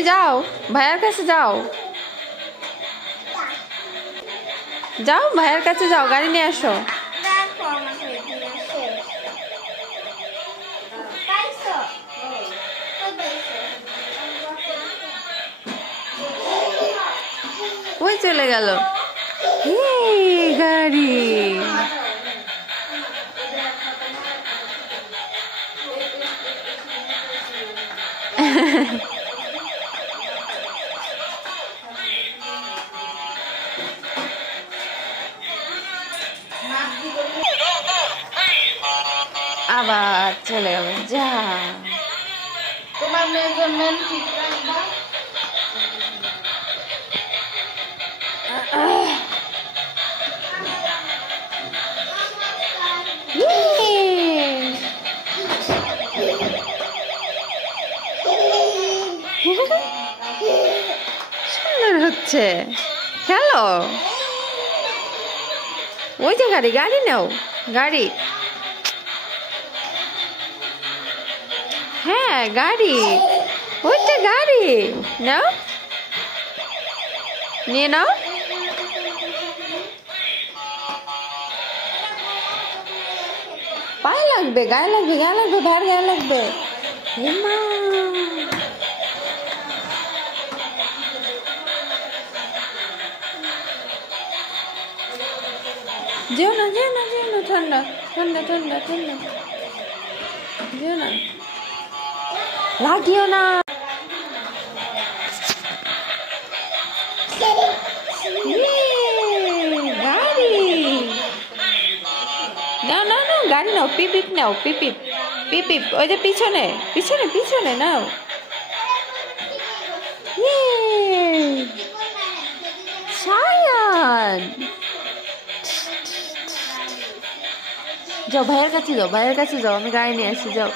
তুমি যাও ভাইয়ার কাছে যাও যাও ভাইয়ার কাছে যাও গাড়ি নিয়ে আসো ওই চলে গেল গাড়ি আবার চলে গেল যা তোমার মেজারমেন্ট ঠিক রাখবা সুন্দর হচ্ছে খেলো ওই যে গাড়ি গাড়ি নাও গাড়ি হ্যাঁ গাড়ি ওইটা গাড়ি নাও নিয়ে নাও পায়ে লাগবে গায়ে লাগবে ভার গায়ে লাগবে যেও না ঠান্ডা যেও না লাগিও না গাড়ি নাও গাড়ি নাও পিপিপ নাও পিপিপ ওই যে পিছনে নাও সায়ান যাও ভাইয়ের কাছে যাও আমি গাড়ি নিয়ে আসি যাও